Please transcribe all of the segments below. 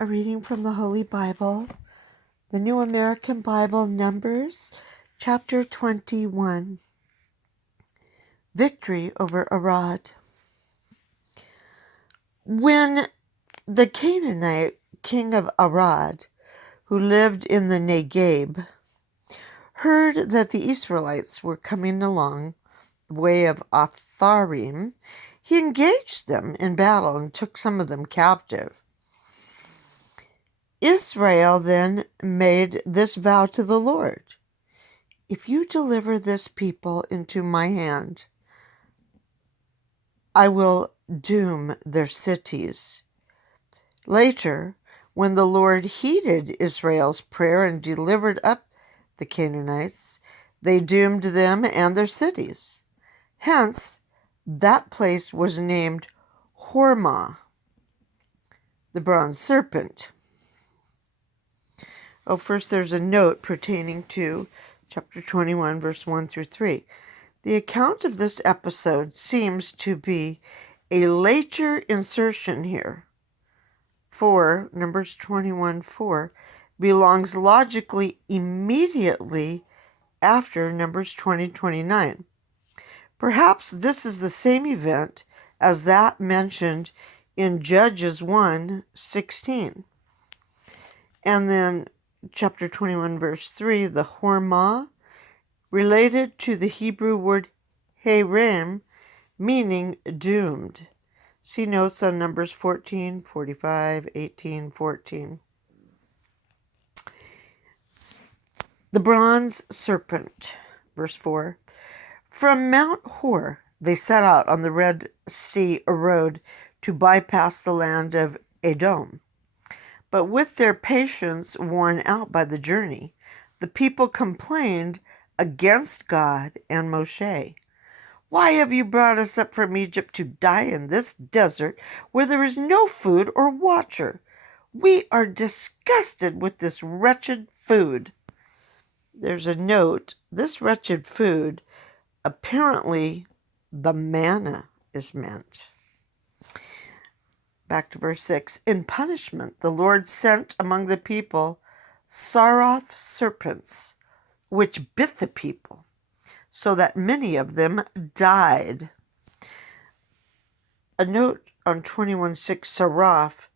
A reading from the Holy Bible, the New American Bible, Numbers, chapter 21. Victory over Arad. When the Canaanite king of Arad, who lived in the Negeb, heard that the Israelites were coming along the way of Atharim, he engaged them in battle and took some of them captive. Israel then made this vow to the Lord: "If you deliver this people into my hand, I will doom their cities." Later, when the Lord heeded Israel's prayer and delivered up the Canaanites, they doomed them and their cities. Hence, that place was named Hormah, the bronze serpent. First there's a note pertaining to chapter 21, verse 1 through 3. The account of this episode seems to be a later insertion here. For Numbers 21:4 belongs logically immediately after Numbers 20:29. Perhaps this is the same event as that mentioned in Judges 1:16. And then chapter 21, verse 3, the Hormah, related to the Hebrew word herem, meaning doomed. See notes on Numbers 14, 45, 18, 14. The bronze serpent, verse 4. From Mount Hor, they set out on the Red Sea road to bypass the land of Edom. But with their patience worn out by the journey, the people complained against God and Moshe. "Why have you brought us up from Egypt to die in this desert where there is no food or water? We are disgusted with this wretched food." There's a note. This wretched food, apparently the manna is meant. Back to verse 6. In punishment, the Lord sent among the people Saraph serpents, which bit the people, so that many of them died. A note on 21:6, Saraph,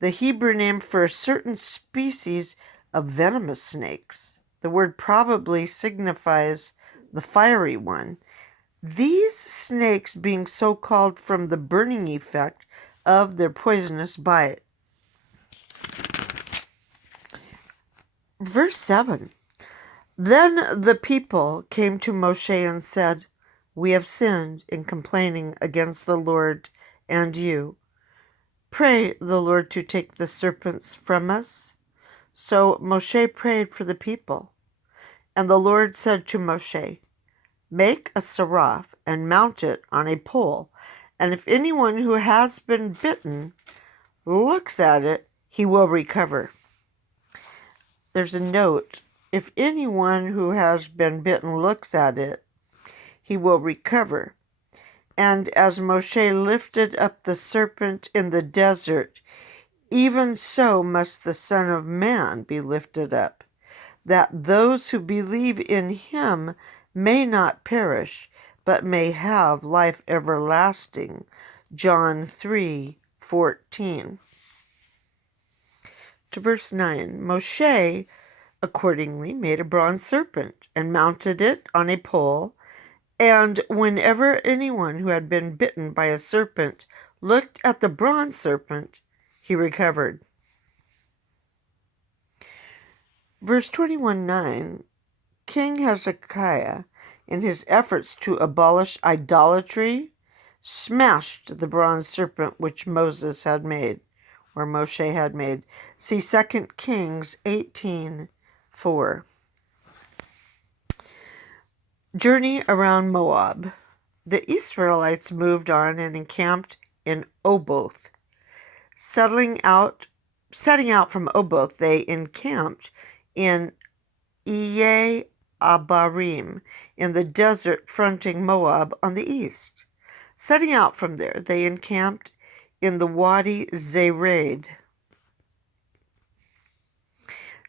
the Hebrew name for a certain species of venomous snakes. The word probably signifies the fiery one. These snakes being so called from the burning effect of their poisonous bite. Verse 7. Then the people came to Moshe and said, "We have sinned in complaining against the Lord and you. Pray the Lord to take the serpents from us." So Moshe prayed for the people. And the Lord said to Moshe, "Make a seraph and mount it on a pole, and if anyone who has been bitten looks at it, he will recover." There's a note. If anyone who has been bitten looks at it, he will recover. And as Moshe lifted up the serpent in the desert, even so must the Son of Man be lifted up, that those who believe in him may not perish, but may have life everlasting. John 3:14. To verse 9. Moshe accordingly made a bronze serpent and mounted it on a pole, and whenever anyone who had been bitten by a serpent looked at the bronze serpent, he recovered. Verse 21:9, King Hezekiah, in his efforts to abolish idolatry, smashed the bronze serpent which Moses had made, or Moshe had made. See 2 Kings 18:4. Journey around Moab. The Israelites moved on and encamped in Oboth. Setting out from Oboth, they encamped in Iye Abarim, in the desert fronting Moab on the east. Setting out from there, they encamped in the Wadi Zered.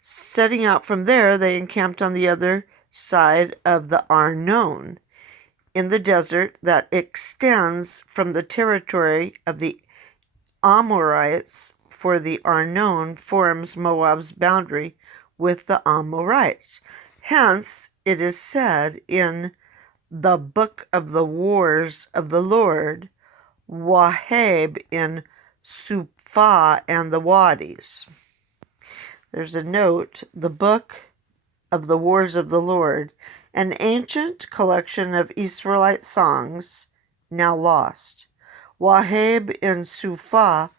Setting out from there, they encamped on the other side of the Arnon, in the desert that extends from the territory of the Amorites, for the Arnon forms Moab's boundary with the Amorites. Hence, it is said in the book of the wars of the Lord, Waheb in Suphah and the Wadis. There's a note, the book of the wars of the Lord, an ancient collection of Israelite songs, now lost. Waheb in Suphah,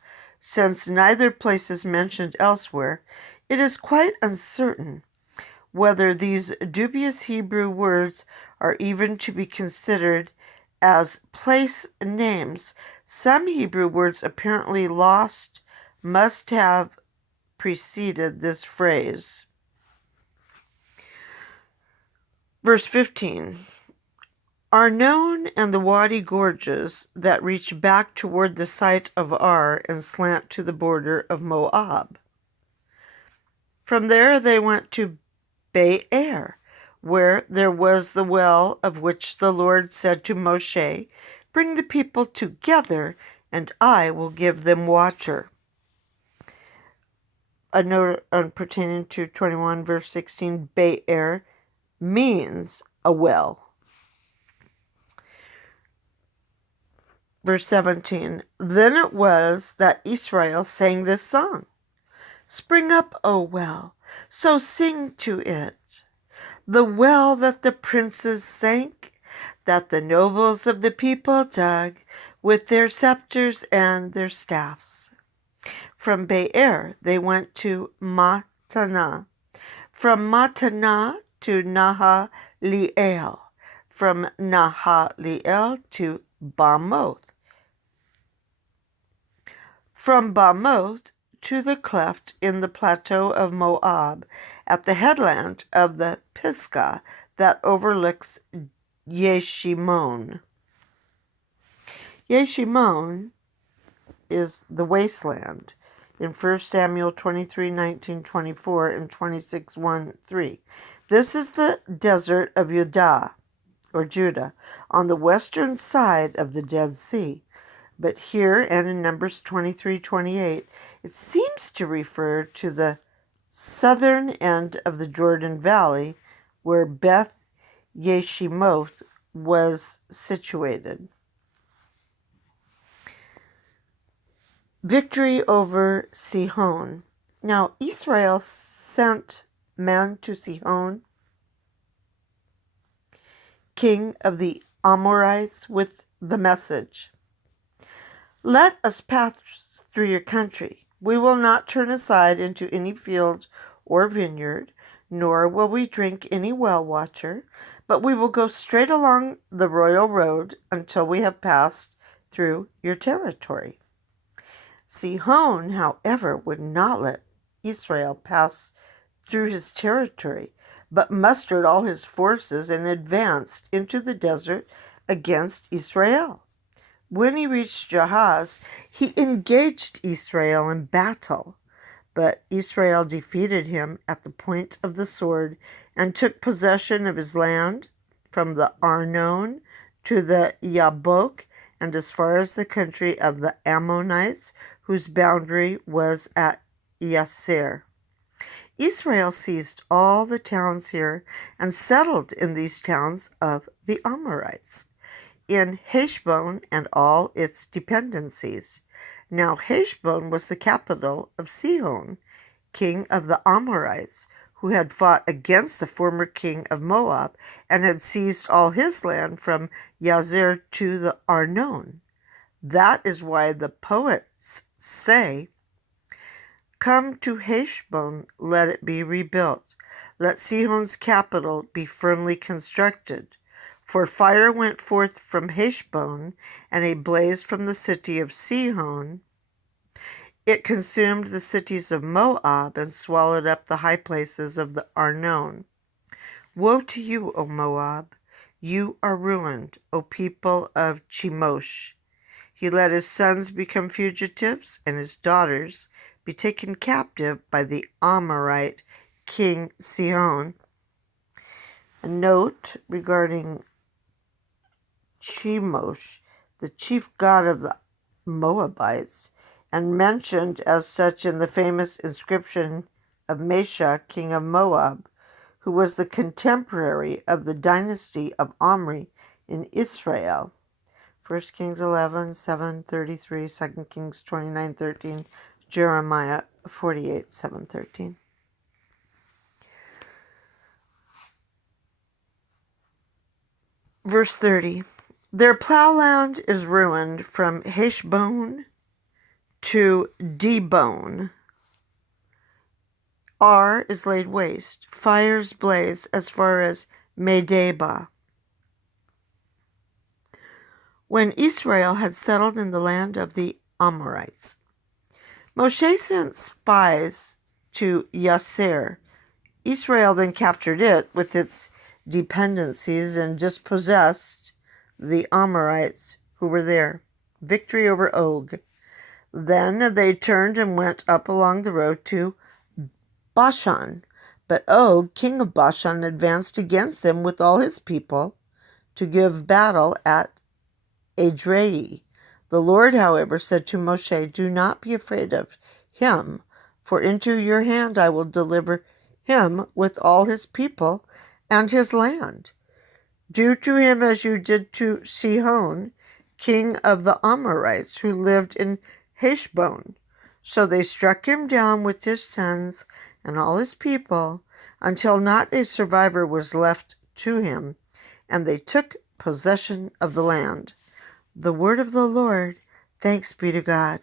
since neither place is mentioned elsewhere, it is quite uncertain whether these dubious Hebrew words are even to be considered as place names. Some Hebrew words apparently lost must have preceded this phrase. Verse 15. Arnon and the Wadi gorges that reach back toward the site of Ar and slant to the border of Moab. From there they went to Be'er, where there was the well of which the Lord said to Moshe, "Bring the people together, and I will give them water." A note pertaining to 21 verse 16, Be'er means a well. Verse 17, then it was that Israel sang this song, "Spring up, O well, so sing to it, the well that the princes sank, that the nobles of the people dug with their scepters and their staffs." From Be'er they went to Mattanah, from Mattanah to Nahaliel, from Nahaliel to Bamoth, from Bamoth to the cleft in the plateau of Moab, at the headland of the Pisgah that overlooks Yeshimon. Yeshimon is the wasteland in 1 Samuel 23, 19, 24, and 26, 1, 3. This is the desert of Judah, on the western side of the Dead Sea. But here and in Numbers 23, 28, it seems to refer to the southern end of the Jordan Valley, where Beth Yeshimoth was situated. Victory over Sihon. Now Israel sent men to Sihon, king of the Amorites, with the message, "Let us pass through your country. We will not turn aside into any field or vineyard, nor will we drink any well water, but we will go straight along the royal road until we have passed through your territory." Sihon, however, would not let Israel pass through his territory, but mustered all his forces and advanced into the desert against Israel. When he reached Jahaz, he engaged Israel in battle, but Israel defeated him at the point of the sword and took possession of his land from the Arnon to the Yabok and as far as the country of the Ammonites, whose boundary was at Yasser. Israel seized all the towns here and settled in these towns of the Amorites, in Heshbon and all its dependencies. Now Heshbon was the capital of Sihon, king of the Amorites, who had fought against the former king of Moab and had seized all his land from Yazer to the Arnon. That is why the poets say, "Come to Heshbon, let it be rebuilt. Let Sihon's capital be firmly constructed. For fire went forth from Heshbon, and a blaze from the city of Sihon. It consumed the cities of Moab and swallowed up the high places of the Arnon. Woe to you, O Moab! You are ruined, O people of Chemosh. He let his sons become fugitives, and his daughters be taken captive by the Amorite King Sihon. A note regarding Chemosh, the chief god of the Moabites, and mentioned as such in the famous inscription of Mesha, king of Moab, who was the contemporary of the dynasty of Omri in Israel. 1 Kings 11, 7:33, 2 Kings 29:13, Jeremiah 48, 7:13. Verse 30. Their plowland is ruined from Heshbon to Dibon. Ar is laid waste. Fires blaze as far as Medeba. When Israel had settled in the land of the Amorites, Moshe sent spies to Yaser. Israel then captured it with its dependencies and dispossessed the Amorites who were there. Victory over Og. Then they turned and went up along the road to Bashan. But Og, king of Bashan, advanced against them with all his people to give battle at Edrei. The Lord, however, said to Moshe, "Do not be afraid of him, for into your hand I will deliver him with all his people and his land. Do to him as you did to Sihon, king of the Amorites, who lived in Heshbon." So they struck him down with his sons and all his people, until not a survivor was left to him, and they took possession of the land. The word of the Lord. Thanks be to God.